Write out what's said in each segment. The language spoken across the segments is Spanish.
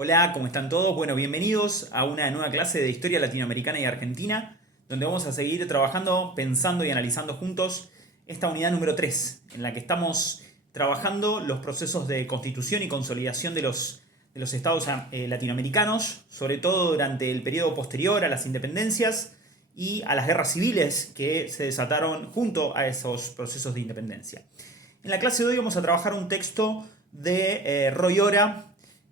Hola, ¿cómo están todos? Bueno, bienvenidos a una nueva clase de Historia Latinoamericana y Argentina, donde vamos a seguir trabajando, pensando y analizando juntos esta unidad número 3, en la que estamos trabajando los procesos de constitución y consolidación de los estados latinoamericanos, sobre todo durante el periodo posterior a las independencias y a las guerras civiles que se desataron junto a esos procesos de independencia. En la clase de hoy vamos a trabajar un texto de Roy Ora,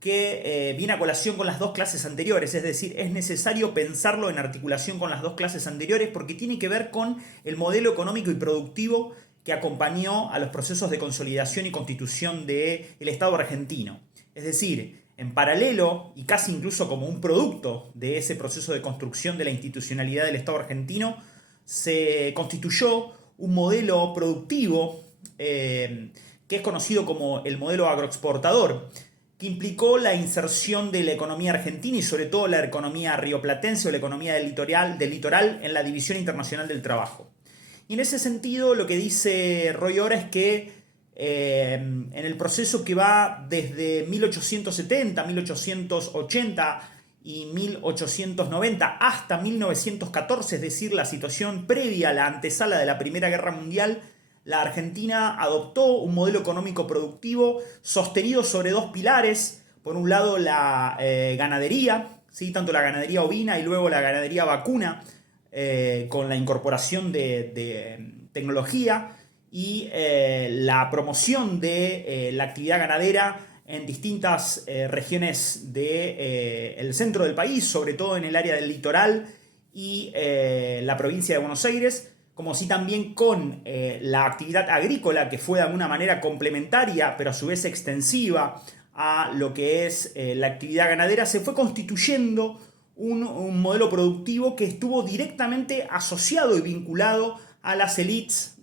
que viene a colación con las dos clases anteriores, es decir, es necesario pensarlo en articulación con las dos clases anteriores porque tiene que ver con el modelo económico y productivo que acompañó a los procesos de consolidación y constitución del Estado argentino. Es decir, en paralelo y casi incluso como un producto de ese proceso de construcción de la institucionalidad del Estado argentino, se constituyó un modelo productivo que es conocido como el modelo agroexportador, que implicó la inserción de la economía argentina y sobre todo la economía rioplatense o la economía del litoral en la División Internacional del Trabajo. Y en ese sentido lo que dice Roy Ora es que en el proceso que va desde 1870, 1880 y 1890 hasta 1914, es decir, la situación previa a la antesala de la Primera Guerra Mundial, la Argentina adoptó un modelo económico productivo sostenido sobre dos pilares. Por un lado, la ganadería, ¿sí? Tanto la ganadería ovina y luego la ganadería vacuna, con la incorporación de tecnología y la promoción de la actividad ganadera en distintas regiones del centro del país, sobre todo en el área del litoral y la provincia de Buenos Aires, como si también con la actividad agrícola, que fue de alguna manera complementaria, pero a su vez extensiva a lo que es la actividad ganadera, se fue constituyendo un modelo productivo que estuvo directamente asociado y vinculado a las élites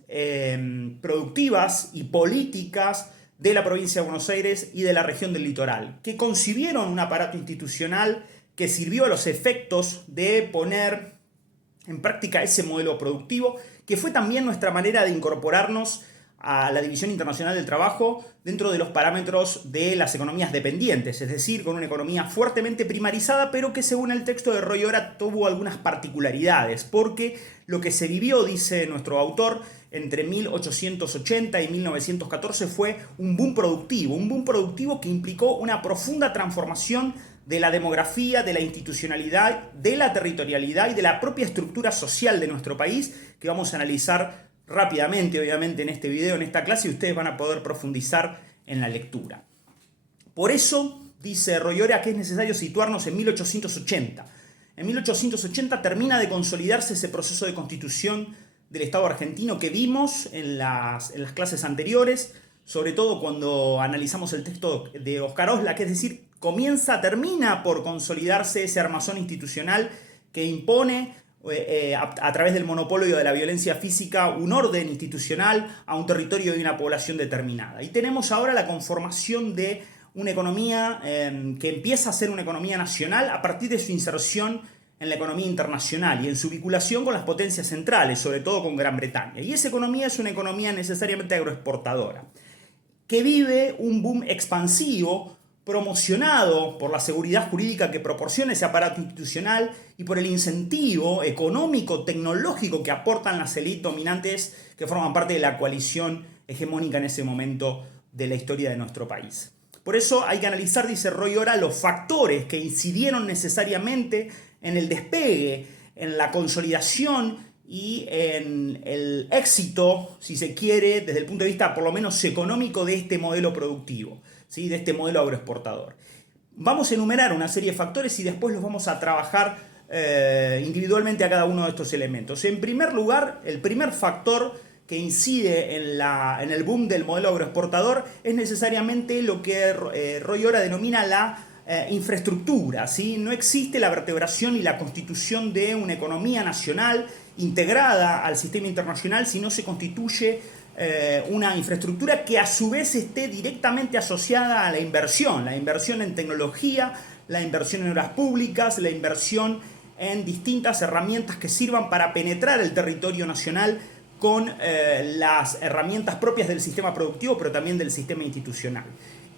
productivas y políticas de la provincia de Buenos Aires y de la región del litoral, que concibieron un aparato institucional que sirvió a los efectos de poner en práctica ese modelo productivo, que fue también nuestra manera de incorporarnos a la División Internacional del Trabajo dentro de los parámetros de las economías dependientes, es decir, con una economía fuertemente primarizada, pero que según el texto de Roy Ora tuvo algunas particularidades, porque lo que se vivió, dice nuestro autor, entre 1880 y 1914 fue un boom productivo que implicó una profunda transformación de la demografía, de la institucionalidad, de la territorialidad y de la propia estructura social de nuestro país, que vamos a analizar rápidamente, obviamente, en este video, en esta clase, y ustedes van a poder profundizar en la lectura. Por eso, dice Roy Ora, que es necesario situarnos en 1880. En 1880 termina de consolidarse ese proceso de constitución del Estado argentino que vimos en las clases anteriores, sobre todo cuando analizamos el texto de Oscar Oslak, es decir, termina por consolidarse ese armazón institucional que impone a través del monopolio de la violencia física un orden institucional a un territorio y una población determinada. Y tenemos ahora la conformación de una economía que empieza a ser una economía nacional a partir de su inserción en la economía internacional y en su vinculación con las potencias centrales, sobre todo con Gran Bretaña. Y esa economía es una economía necesariamente agroexportadora, que vive un boom expansivo promocionado por la seguridad jurídica que proporciona ese aparato institucional y por el incentivo económico, tecnológico que aportan las élites dominantes que forman parte de la coalición hegemónica en ese momento de la historia de nuestro país. Por eso hay que analizar, dice Roy Ora, los factores que incidieron necesariamente en el despegue, en la consolidación y en el éxito, si se quiere, desde el punto de vista por lo menos económico de este modelo productivo, ¿sí? De este modelo agroexportador. Vamos a enumerar una serie de factores y después los vamos a trabajar individualmente a cada uno de estos elementos. En primer lugar, el primer factor que incide en el boom del modelo agroexportador es necesariamente lo que Roy Ora denomina la infraestructura, ¿sí? No existe la vertebración y la constitución de una economía nacional integrada al sistema internacional si no se constituye una infraestructura que a su vez esté directamente asociada a la inversión en tecnología, la inversión en obras públicas, la inversión en distintas herramientas que sirvan para penetrar el territorio nacional con las herramientas propias del sistema productivo, pero también del sistema institucional.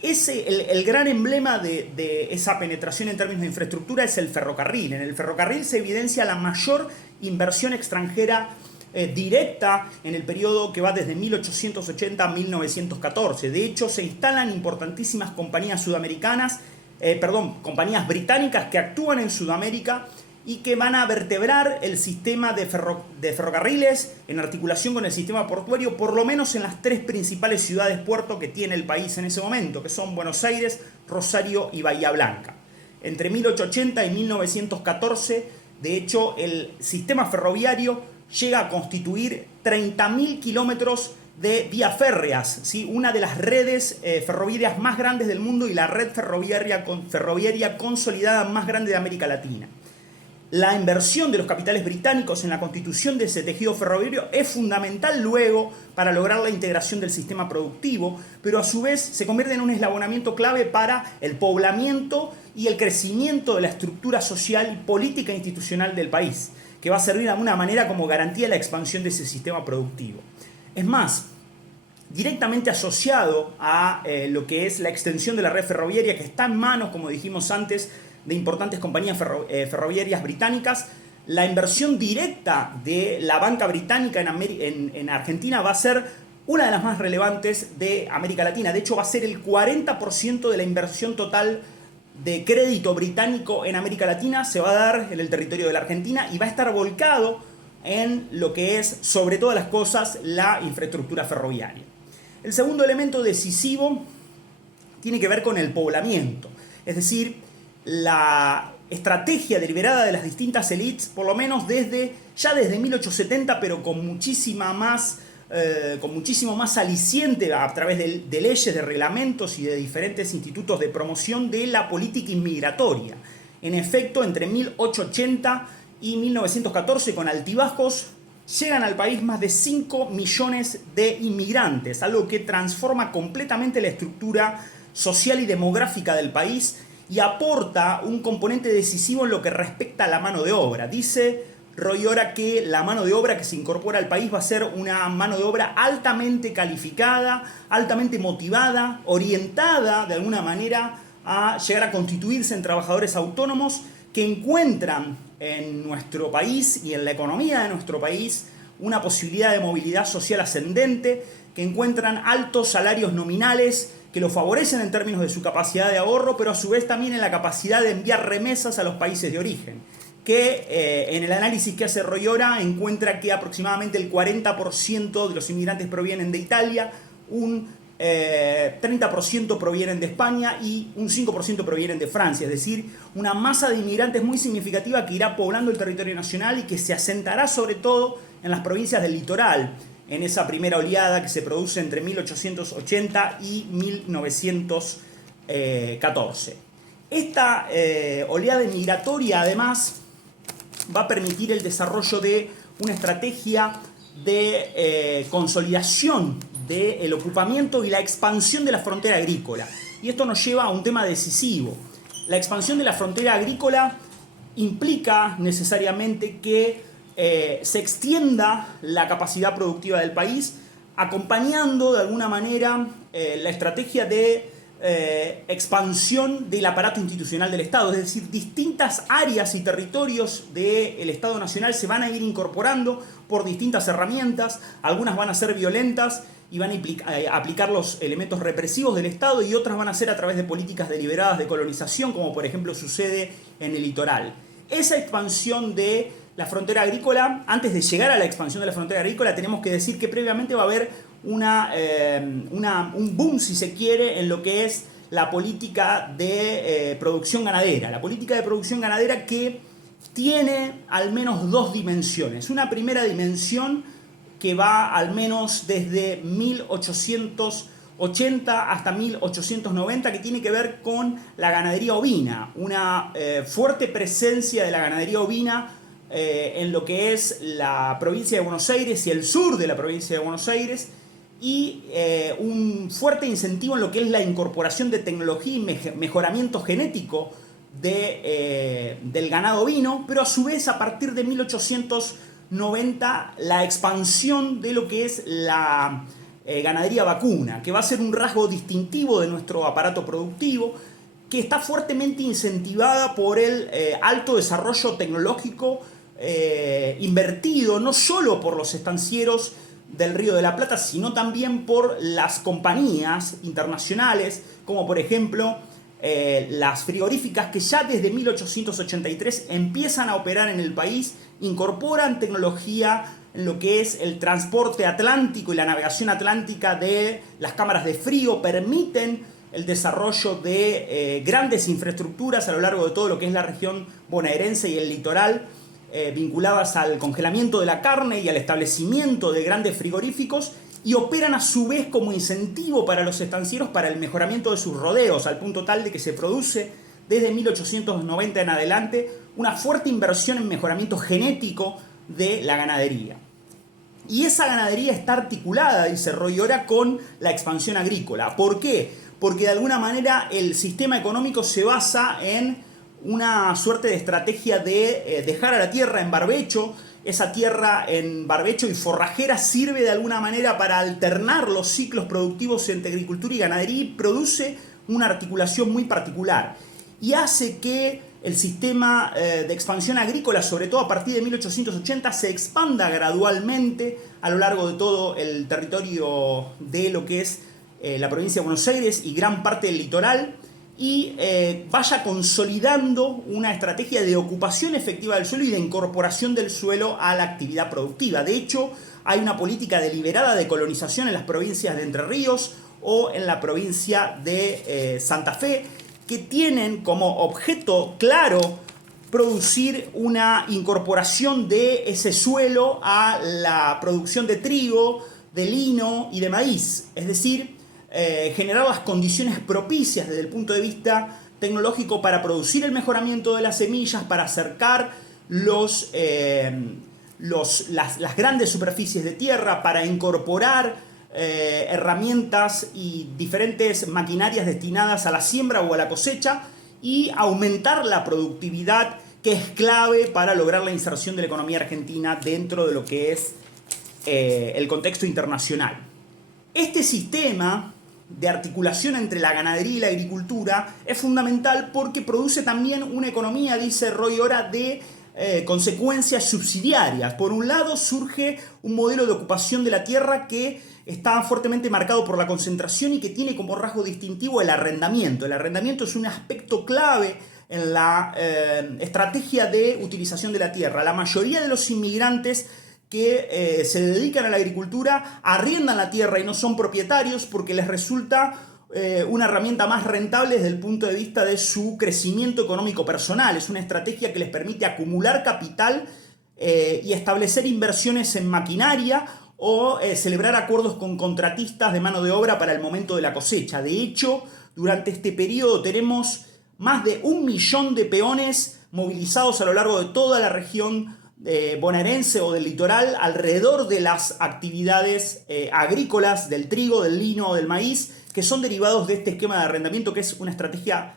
el gran emblema de esa penetración en términos de infraestructura es el ferrocarril. En el ferrocarril se evidencia la mayor inversión extranjera directa en el periodo que va desde 1880 a 1914. De hecho, se instalan importantísimas compañías compañías británicas que actúan en Sudamérica y que van a vertebrar el sistema de ferrocarriles en articulación con el sistema portuario, por lo menos en las tres principales ciudades puerto que tiene el país en ese momento, que son Buenos Aires, Rosario y Bahía Blanca. Entre 1880 y 1914, de hecho, el sistema ferroviario llega a constituir 30.000 kilómetros de vías férreas, ¿sí? Una de las redes ferroviarias más grandes del mundo y la red ferroviaria consolidada más grande de América Latina. La inversión de los capitales británicos en la constitución de ese tejido ferroviario es fundamental luego para lograr la integración del sistema productivo, pero a su vez se convierte en un eslabonamiento clave para el poblamiento y el crecimiento de la estructura social y política institucional del país, que va a servir de alguna manera como garantía de la expansión de ese sistema productivo. Es más, directamente asociado a lo que es la extensión de la red ferroviaria, que está en manos, como dijimos antes, de importantes compañías ferroviarias británicas, la inversión directa de la banca británica en Argentina va a ser una de las más relevantes de América Latina. De hecho, va a ser el 40% de la inversión total de crédito británico en América Latina, se va a dar en el territorio de la Argentina y va a estar volcado en lo que es, sobre todas las cosas, la infraestructura ferroviaria. El segundo elemento decisivo tiene que ver con el poblamiento, es decir, la estrategia deliberada de las distintas élites, por lo menos desde 1870, pero con muchísimo más aliciente a través de leyes, de reglamentos y de diferentes institutos de promoción de la política inmigratoria. En efecto, entre 1880 y 1914, con altibajos, llegan al país más de 5 millones de inmigrantes, algo que transforma completamente la estructura social y demográfica del país y aporta un componente decisivo en lo que respecta a la mano de obra. Dice Royora que la mano de obra que se incorpora al país va a ser una mano de obra altamente calificada, altamente motivada, orientada de alguna manera a llegar a constituirse en trabajadores autónomos que encuentran en nuestro país y en la economía de nuestro país una posibilidad de movilidad social ascendente, que encuentran altos salarios nominales que lo favorecen en términos de su capacidad de ahorro, pero a su vez también en la capacidad de enviar remesas a los países de origen, que en el análisis que hace Royora encuentra que aproximadamente el 40% de los inmigrantes provienen de Italia, un 30% provienen de España y un 5% provienen de Francia, es decir, una masa de inmigrantes muy significativa que irá poblando el territorio nacional y que se asentará sobre todo en las provincias del litoral, en esa primera oleada que se produce entre 1880 y 1914. Esta oleada migratoria además va a permitir el desarrollo de una estrategia de consolidación del ocupamiento y la expansión de la frontera agrícola. Y esto nos lleva a un tema decisivo. La expansión de la frontera agrícola implica necesariamente que se extienda la capacidad productiva del país, acompañando de alguna manera la estrategia de expansión del aparato institucional del Estado. Es decir, distintas áreas y territorios del Estado Nacional se van a ir incorporando por distintas herramientas, algunas van a ser violentas y van a aplicar los elementos represivos del Estado, y otras van a ser a través de políticas deliberadas de colonización, como por ejemplo sucede en el litoral. Esa expansión de la frontera agrícola, antes de llegar a la expansión de la frontera agrícola, tenemos que decir que previamente va a haber un boom, si se quiere, en lo que es la política de producción ganadera. La política de producción ganadera que tiene al menos dos dimensiones. Una primera dimensión que va al menos desde 1880 hasta 1890, que tiene que ver con la ganadería ovina. Una fuerte presencia de la ganadería ovina en lo que es la provincia de Buenos Aires y el sur de la provincia de Buenos Aires, y un fuerte incentivo en lo que es la incorporación de tecnología y mejoramiento genético del ganado ovino, pero a su vez a partir de 1890 la expansión de lo que es la ganadería vacuna, que va a ser un rasgo distintivo de nuestro aparato productivo, que está fuertemente incentivada por el alto desarrollo tecnológico invertido, no solo por los estancieros del Río de la Plata, sino también por las compañías internacionales, como por ejemplo las frigoríficas que ya desde 1883 empiezan a operar en el país, incorporan tecnología en lo que es el transporte atlántico y la navegación atlántica de las cámaras de frío, permiten el desarrollo de grandes infraestructuras a lo largo de todo lo que es la región bonaerense y el litoral, vinculadas al congelamiento de la carne y al establecimiento de grandes frigoríficos, y operan a su vez como incentivo para los estancieros para el mejoramiento de sus rodeos, al punto tal de que se produce desde 1890 en adelante una fuerte inversión en mejoramiento genético de la ganadería. Y esa ganadería está articulada, dice Royora, con la expansión agrícola. ¿Por qué? Porque de alguna manera el sistema económico se basa en una suerte de estrategia de dejar a la tierra en barbecho. Esa tierra en barbecho y forrajera sirve de alguna manera para alternar los ciclos productivos entre agricultura y ganadería y produce una articulación muy particular. Y hace que el sistema de expansión agrícola, sobre todo a partir de 1880, se expanda gradualmente a lo largo de todo el territorio de lo que es la provincia de Buenos Aires y gran parte del litoral, y vaya consolidando una estrategia de ocupación efectiva del suelo y de incorporación del suelo a la actividad productiva. De hecho, hay una política deliberada de colonización en las provincias de Entre Ríos o en la provincia de Santa Fe, que tienen como objeto claro producir una incorporación de ese suelo a la producción de trigo, de lino y de maíz. Es decir, generar las condiciones propicias desde el punto de vista tecnológico para producir el mejoramiento de las semillas, para acercar las grandes superficies de tierra, para incorporar herramientas y diferentes maquinarias destinadas a la siembra o a la cosecha y aumentar la productividad, que es clave para lograr la inserción de la economía argentina dentro de lo que es el contexto internacional. Este sistema de articulación entre la ganadería y la agricultura es fundamental porque produce también una economía, dice Royora, de consecuencias subsidiarias. Por un lado, surge un modelo de ocupación de la tierra que está fuertemente marcado por la concentración y que tiene como rasgo distintivo el arrendamiento. El arrendamiento es un aspecto clave en la estrategia de utilización de la tierra. La mayoría de los inmigrantes que se dedican a la agricultura arriendan la tierra y no son propietarios porque les resulta una herramienta más rentable desde el punto de vista de su crecimiento económico personal. Es una estrategia que les permite acumular capital y establecer inversiones en maquinaria o celebrar acuerdos con contratistas de mano de obra para el momento de la cosecha. De hecho, durante este periodo tenemos más de 1 millón de peones movilizados a lo largo de toda la región bonaerense o del litoral alrededor de las actividades agrícolas, del trigo, del lino o del maíz, que son derivados de este esquema de arrendamiento, que es una estrategia,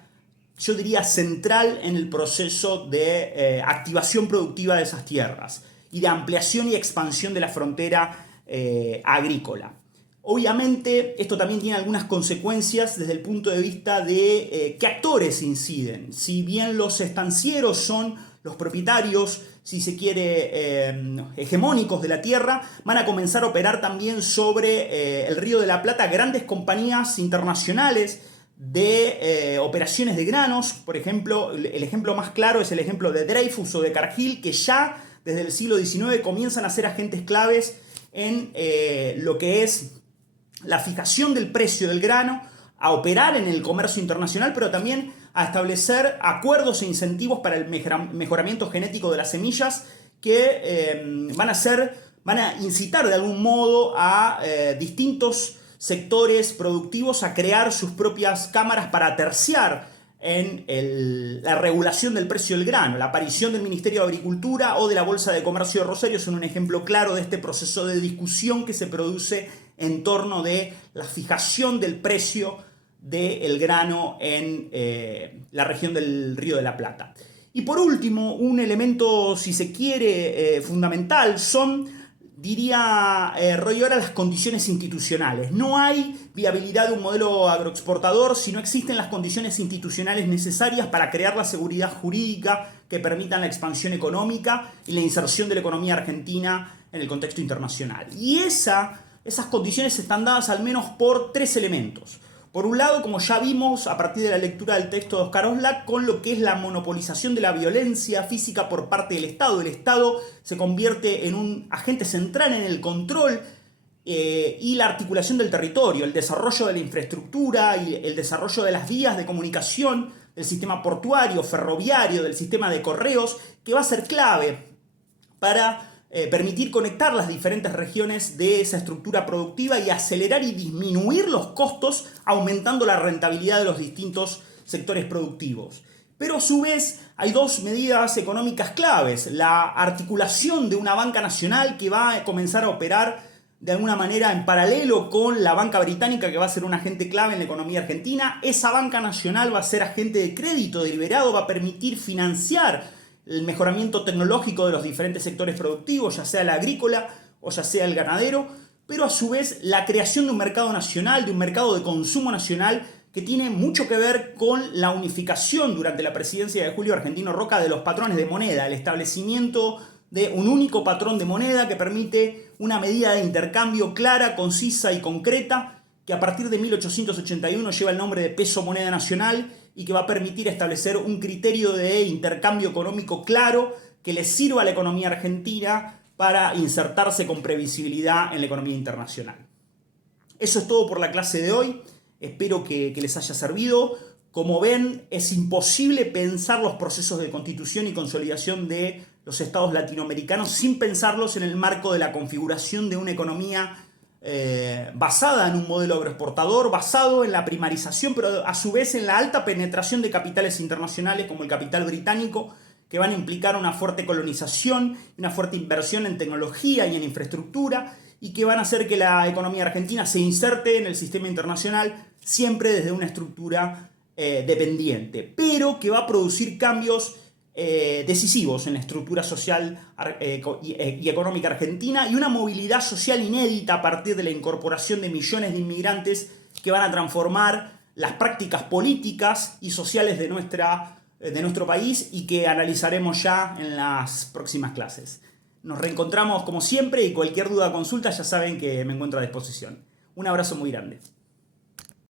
yo diría, central en el proceso de activación productiva de esas tierras y de ampliación y expansión de la frontera agrícola. Obviamente esto también tiene algunas consecuencias desde el punto de vista de qué actores inciden. Si bien los estancieros son los propietarios, si se quiere, hegemónicos de la tierra, van a comenzar a operar también sobre el Río de la Plata grandes compañías internacionales de operaciones de granos. Por ejemplo, el ejemplo más claro es el ejemplo de Dreyfus o de Cargill, que ya desde el siglo XIX comienzan a ser agentes claves en lo que es la fijación del precio del grano, a operar en el comercio internacional, pero también a establecer acuerdos e incentivos para el mejoramiento genético de las semillas que van a incitar de algún modo a distintos sectores productivos a crear sus propias cámaras para terciar en la regulación del precio del grano. La aparición del Ministerio de Agricultura o de la Bolsa de Comercio de Rosario son un ejemplo claro de este proceso de discusión que se produce en torno de la fijación del precio del grano en la región del Río de la Plata. Y por último, un elemento, si se quiere, fundamental, son diría Roy Ora, las condiciones institucionales. No hay viabilidad de un modelo agroexportador si no existen las condiciones institucionales necesarias para crear la seguridad jurídica que permitan la expansión económica y la inserción de la economía argentina en el contexto internacional. Y esas condiciones están dadas al menos por tres elementos. Por un lado, como ya vimos a partir de la lectura del texto de Oscar Oslak, con lo que es la monopolización de la violencia física por parte del Estado. El Estado se convierte en un agente central en el control y la articulación del territorio, el desarrollo de la infraestructura y el desarrollo de las vías de comunicación, del sistema portuario, ferroviario, del sistema de correos, que va a ser clave para permitir conectar las diferentes regiones de esa estructura productiva y acelerar y disminuir los costos, aumentando la rentabilidad de los distintos sectores productivos. Pero a su vez hay dos medidas económicas claves: la articulación de una banca nacional que va a comenzar a operar de alguna manera en paralelo con la banca británica, que va a ser un agente clave en la economía argentina. Esa banca nacional va a ser agente de crédito deliberado, va a permitir financiar el mejoramiento tecnológico de los diferentes sectores productivos, ya sea el agrícola o ya sea el ganadero, pero a su vez la creación de un mercado nacional, de un mercado de consumo nacional, que tiene mucho que ver con la unificación durante la presidencia de Julio Argentino Roca de los patrones de moneda, el establecimiento de un único patrón de moneda que permite una medida de intercambio clara, concisa y concreta, que a partir de 1881 lleva el nombre de peso moneda nacional y que va a permitir establecer un criterio de intercambio económico claro que le sirva a la economía argentina para insertarse con previsibilidad en la economía internacional. Eso es todo por la clase de hoy. Espero que les haya servido. Como ven, es imposible pensar los procesos de constitución y consolidación de los estados latinoamericanos sin pensarlos en el marco de la configuración de una economía basada en un modelo agroexportador, basado en la primarización, pero a su vez en la alta penetración de capitales internacionales como el capital británico, que van a implicar una fuerte colonización, una fuerte inversión en tecnología y en infraestructura, y que van a hacer que la economía argentina se inserte en el sistema internacional siempre desde una estructura dependiente, pero que va a producir cambios decisivos en la estructura social y económica argentina, y una movilidad social inédita a partir de la incorporación de millones de inmigrantes que van a transformar las prácticas políticas y sociales de nuestro país, y que analizaremos ya en las próximas clases. Nos reencontramos como siempre, y cualquier duda o consulta ya saben que me encuentro a disposición. Un abrazo muy grande.